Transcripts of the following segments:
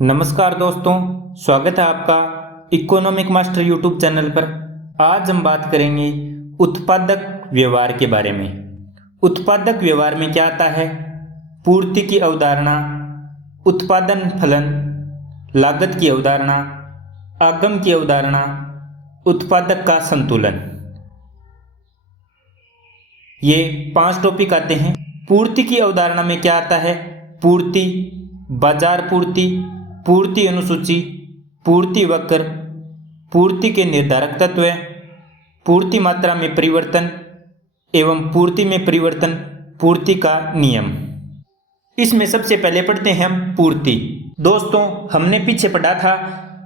नमस्कार दोस्तों, स्वागत है आपका इकोनॉमिक मास्टर यूट्यूब चैनल पर। आज हम बात करेंगे उत्पादक व्यवहार के बारे में। उत्पादक व्यवहार में क्या आता है? पूर्ति की अवधारणा, उत्पादन फलन, लागत की अवधारणा, आगम की अवधारणा, उत्पादक का संतुलन, ये 5 टॉपिक आते हैं। पूर्ति की अवधारणा में क्या आता है? पूर्ति, बाजार पूर्ति, पूर्ति अनुसूची, पूर्ति वक्र, पूर्ति के निर्धारक तत्व, पूर्ति मात्रा में परिवर्तन एवं पूर्ति में परिवर्तन, पूर्ति का नियम। इसमें सबसे पहले पढ़ते हैं हम पूर्ति। दोस्तों, हमने पीछे पढ़ा था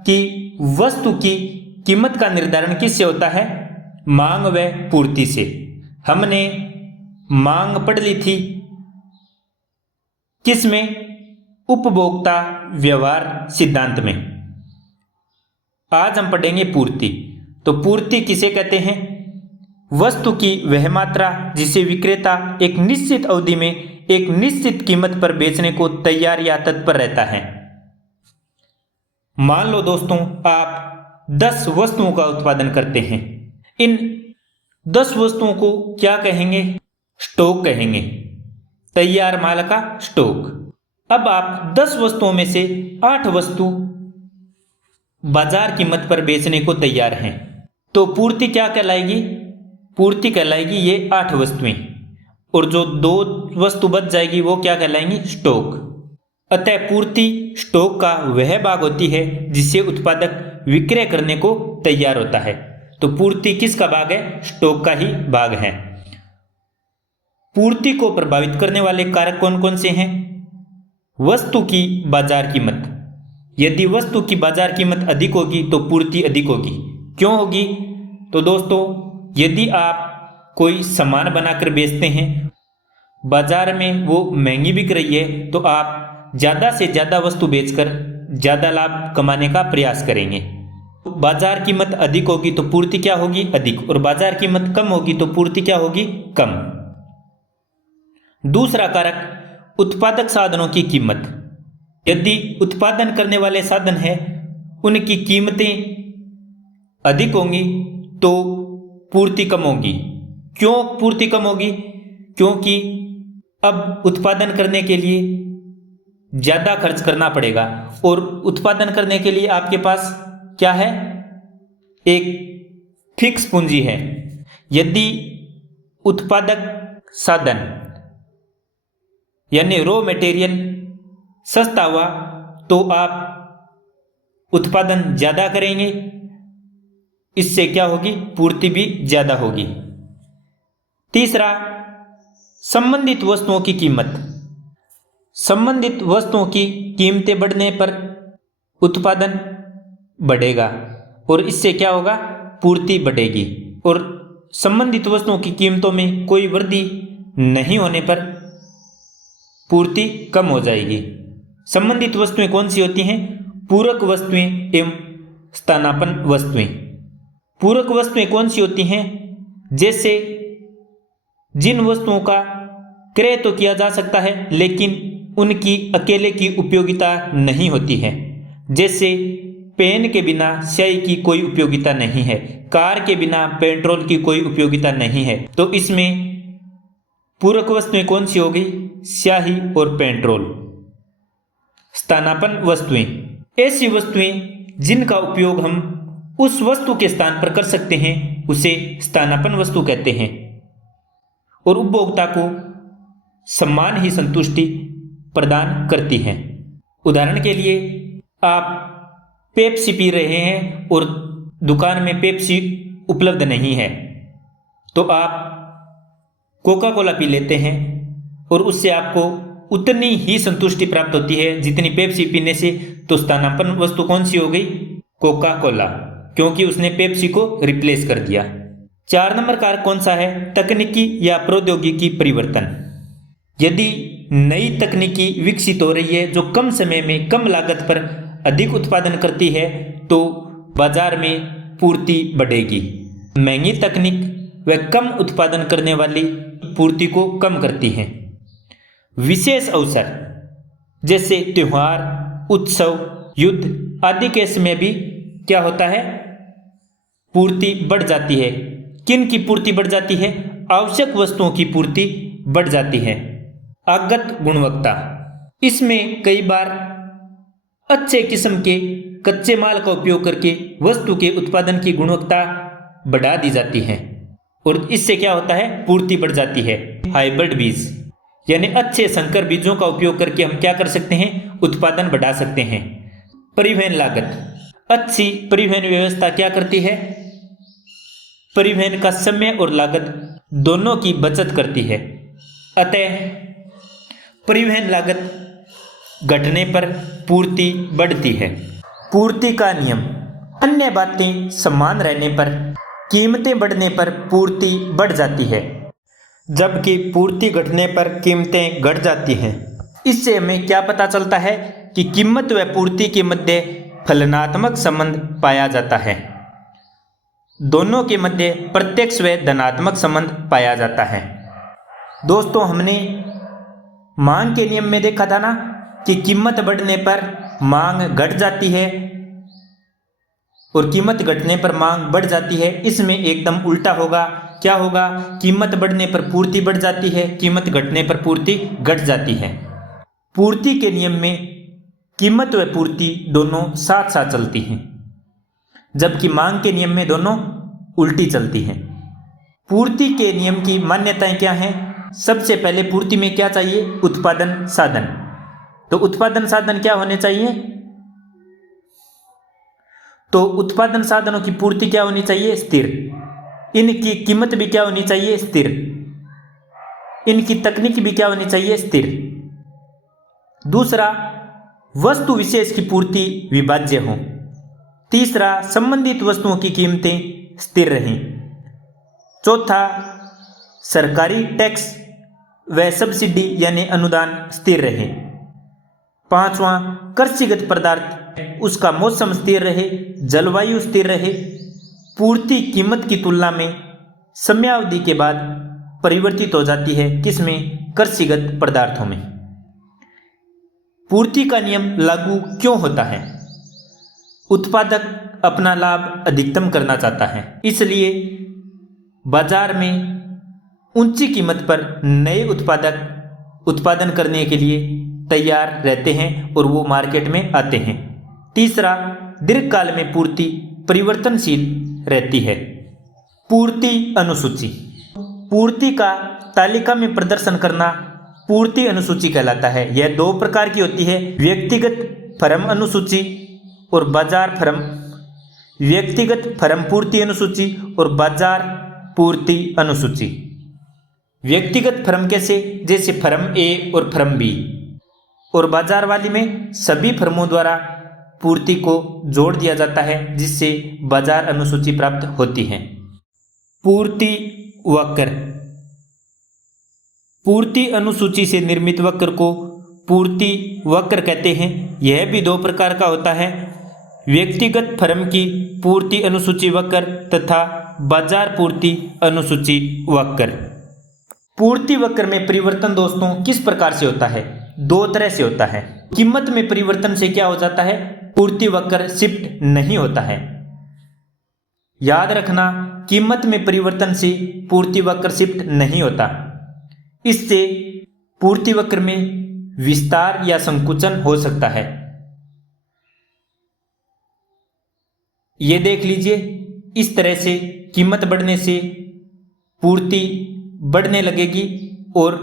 कि वस्तु की कीमत का निर्धारण किससे होता है? मांग व पूर्ति से। हमने मांग पढ़ ली थी किसमें? उपभोक्ता व्यवहार सिद्धांत में। आज हम पढ़ेंगे पूर्ति। तो पूर्ति किसे कहते हैं? वस्तु की वह मात्रा जिसे विक्रेता एक निश्चित अवधि में एक निश्चित कीमत पर बेचने को तैयार या तत्पर रहता है। मान लो दोस्तों, आप 10 वस्तुओं का उत्पादन करते हैं। इन 10 वस्तुओं को क्या कहेंगे? स्टॉक कहेंगे, तैयार माल का स्टॉक। अब आप 10 वस्तुओं में से 8 वस्तु बाजार कीमत पर बेचने को तैयार हैं, तो पूर्ति क्या कहलाएगी? पूर्ति कहलाएगी ये 8 वस्तुएं, और जो 2 वस्तु बच जाएगी वो क्या कहलाएंगी? स्टॉक। अतः पूर्ति स्टॉक का वह भाग होती है जिससे उत्पादक विक्रय करने को तैयार होता है। तो पूर्ति किसका भाग है? स्टॉक का ही भाग है। पूर्ति को प्रभावित करने वाले कारक कौन कौन से हैं? वस्तु की बाजार कीमत। यदि वस्तु की बाजार कीमत अधिक होगी तो पूर्ति अधिक होगी। क्यों होगी? तो दोस्तों, यदि आप कोई सामान बनाकर बेचते हैं, बाजार में वो महंगी बिक रही है, तो आप ज़्यादा से ज़्यादा वस्तु बेचकर ज़्यादा लाभ कमाने का प्रयास करेंगे। बाजार कीमत अधिक होगी तो पूर्ति क्या होगी? अधिक। और बाजार कीमत कम होगी तो पूर्ति क्या होगी? कम। दूसरा कारक, उत्पादक साधनों की कीमत। यदि उत्पादन करने वाले साधन है उनकी कीमतें अधिक होंगी तो पूर्ति कम होगी। क्यों पूर्ति कम होगी? क्योंकि अब उत्पादन करने के लिए ज़्यादा खर्च करना पड़ेगा, और उत्पादन करने के लिए आपके पास क्या है? एक फिक्स पूंजी है। यदि उत्पादक साधन यानी रॉ मटेरियल सस्ता हुआ तो आप उत्पादन ज़्यादा करेंगे, इससे क्या होगी? पूर्ति भी ज़्यादा होगी। तीसरा, संबंधित वस्तुओं की कीमत। संबंधित वस्तुओं की कीमतें बढ़ने पर उत्पादन बढ़ेगा और इससे क्या होगा? पूर्ति बढ़ेगी। और संबंधित वस्तुओं की कीमतों में कोई वृद्धि नहीं होने पर पूर्ति कम हो जाएगी। संबंधित वस्तुएं कौन सी होती हैं? पूरक वस्तुएं एवं स्थानापन्न वस्तुएं। पूरक वस्तुएं कौन सी होती हैं? जैसे जिन वस्तुओं का क्रय तो किया जा सकता है लेकिन उनकी अकेले की उपयोगिता नहीं होती है। जैसे पेन के बिना स्याही की कोई उपयोगिता नहीं है, कार के बिना पेट्रोल की कोई उपयोगिता नहीं है। तो इसमें पूरक वस्तुएं कौन सी हो गई? स्याही और पेट्रोल। स्थानापन्न वस्तुएं, ऐसी वस्तुएं जिनका उपयोग हम उस वस्तु के स्थान पर कर सकते हैं, उसे स्थानापन्न वस्तु कहते हैं, और उपभोक्ता को समान ही संतुष्टि प्रदान करती हैं। उदाहरण के लिए, आप पेप्सी पी रहे हैं और दुकान में पेप्सी उपलब्ध नहीं है, तो आप कोका कोला पी लेते हैं और उससे आपको उतनी ही संतुष्टि प्राप्त होती है जितनी पेप्सी पीने से। तो स्थानापन्न वस्तु कौन सी हो गई? कोका कोला, क्योंकि उसने पेप्सी को रिप्लेस कर दिया। 4 नंबर कारक कौन सा है? तकनीकी या प्रौद्योगिकी परिवर्तन। यदि नई तकनीकी विकसित हो रही है जो कम समय में कम लागत पर अधिक उत्पादन करती है, तो बाजार में पूर्ति बढ़ेगी। महंगी तकनीक व कम उत्पादन करने वाली पूर्ति को कम करती हैं। विशेष अवसर जैसे त्योहार, उत्सव युद्ध आदि के समय भी क्या होता है, पूर्ति बढ़ जाती है। किन की पूर्ति बढ़ जाती है? आवश्यक वस्तुओं की पूर्ति बढ़ जाती है। आगत गुणवत्ता, इसमें कई बार अच्छे किस्म के कच्चे माल का उपयोग करके वस्तु के उत्पादन की गुणवत्ता बढ़ा दी जाती है और इससे क्या होता है, पूर्ति बढ़ जाती है। हाइब्रिड बीज यानी अच्छे संकर बीजों का उपयोग करके हम क्या कर सकते हैं, उत्पादन बढ़ा सकते हैं। परिवहन लागत, अच्छी परिवहन व्यवस्था क्या करती है, परिवहन का समय और लागत दोनों की बचत करती है। अतः परिवहन लागत घटने पर पूर्ति बढ़ती है। पूर्ति का नियम, अन्य बातें समान रहने पर कीमतें बढ़ने पर पूर्ति बढ़ जाती है, जबकि पूर्ति घटने पर कीमतें घट जाती हैं। इससे हमें क्या पता चलता है कि कीमत व पूर्ति के मध्य फलनात्मक संबंध पाया जाता है। दोनों के मध्य प्रत्यक्ष व धनात्मक संबंध पाया जाता है। दोस्तों, हमने मांग के नियम में देखा था ना कि कीमत बढ़ने पर मांग घट जाती है और कीमत घटने पर मांग बढ़ जाती है। इसमें एकदम उल्टा होगा। क्या होगा, कीमत बढ़ने पर पूर्ति बढ़ जाती है, कीमत घटने पर पूर्ति घट जाती है। पूर्ति के नियम में कीमत व पूर्ति दोनों साथ साथ चलती हैं, जबकि मांग के नियम में दोनों उल्टी चलती हैं। पूर्ति के नियम की मान्यताएं क्या हैं? सबसे पहले पूर्ति में क्या चाहिए, उत्पादन साधन। तो उत्पादन साधन क्या होने चाहिए, तो उत्पादन साधनों की पूर्ति क्या होनी चाहिए, स्थिर। इनकी कीमत भी क्या होनी चाहिए, स्थिर। इनकी तकनीक भी क्या होनी चाहिए, स्थिर। दूसरा, वस्तु विशेष की पूर्ति विभाज्य हो। तीसरा, संबंधित वस्तुओं की कीमतें स्थिर रहें। चौथा, सरकारी टैक्स व सब्सिडी यानी अनुदान स्थिर रहे। पांचवा, कृषिगत पदार्थ उसका मौसम स्थिर रहे, जलवायु स्थिर रहे। पूर्ति कीमत की तुलना में समयावधि के बाद परिवर्तित हो जाती है, किसमें, कृषिगत पदार्थों में। पूर्ति का नियम लागू क्यों होता है? उत्पादक अपना लाभ अधिकतम करना चाहता है, इसलिए बाजार में ऊंची कीमत पर नए उत्पादक उत्पादन करने के लिए तैयार रहते हैं और वो मार्केट में आते हैं। तीसरा, दीर्घकाल में पूर्ति परिवर्तनशील रहती है। पूर्ति अनुसूची, पूर्ति का तालिका में प्रदर्शन करना पूर्ति अनुसूची कहलाता है। यह दो प्रकार की होती है, व्यक्तिगत फर्म अनुसूची और बाजार फर्म। व्यक्तिगत फर्म पूर्ति अनुसूची और बाजार पूर्ति अनुसूची। व्यक्तिगत फर्म कैसे, जैसे फर्म ए और फर्म बी, और बाजार वाली में सभी फर्मों द्वारा पूर्ति को जोड़ दिया जाता है, जिससे बाजार अनुसूची प्राप्त होती है। पूर्ति वक्र, पूर्ति अनुसूची से निर्मित वक्र को पूर्ति वक्र कहते हैं। यह भी दो प्रकार का होता है, व्यक्तिगत फर्म की पूर्ति अनुसूची वक्र तथा बाजार पूर्ति अनुसूची वक्र। पूर्ति वक्र में परिवर्तन दोस्तों किस प्रकार से होता है? दो तरह से होता है। कीमत में परिवर्तन से क्या हो जाता है, पूर्ति वक्र शिफ्ट नहीं होता है। याद रखना, कीमत में परिवर्तन से पूर्ति वक्र शिफ्ट नहीं होता। इससे पूर्ति वक्र में विस्तार या संकुचन हो सकता है। ये देख लीजिए, इस तरह से कीमत बढ़ने से पूर्ति बढ़ने लगेगी और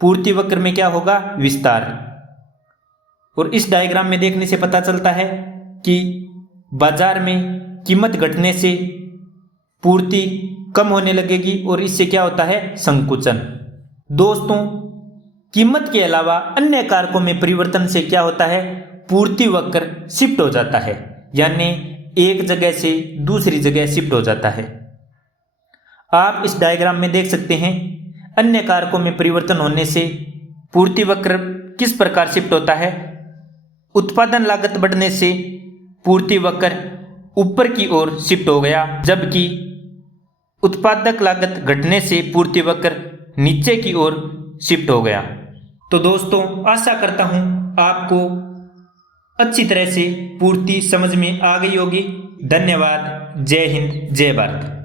पूर्ति वक्र में क्या होगा, विस्तार। और इस डायग्राम में देखने से पता चलता है कि बाजार में कीमत घटने से पूर्ति कम होने लगेगी और इससे क्या होता है, संकुचन। दोस्तों, कीमत के अलावा अन्य कारकों में परिवर्तन से क्या होता है, पूर्ति वक्र शिफ्ट हो जाता है, यानी एक जगह से दूसरी जगह शिफ्ट हो जाता है। आप इस डायग्राम में देख सकते हैं, अन्य कारकों में परिवर्तन होने से पूर्ति वक्र किस प्रकार शिफ्ट होता है। उत्पादन लागत बढ़ने से पूर्ति वक्र ऊपर की ओर शिफ्ट हो गया, जबकि उत्पादक लागत घटने से पूर्ति वक्र नीचे की ओर शिफ्ट हो गया। तो दोस्तों, आशा करता हूं आपको अच्छी तरह से पूर्ति समझ में आ गई होगी। धन्यवाद। जय हिंद, जय भारत।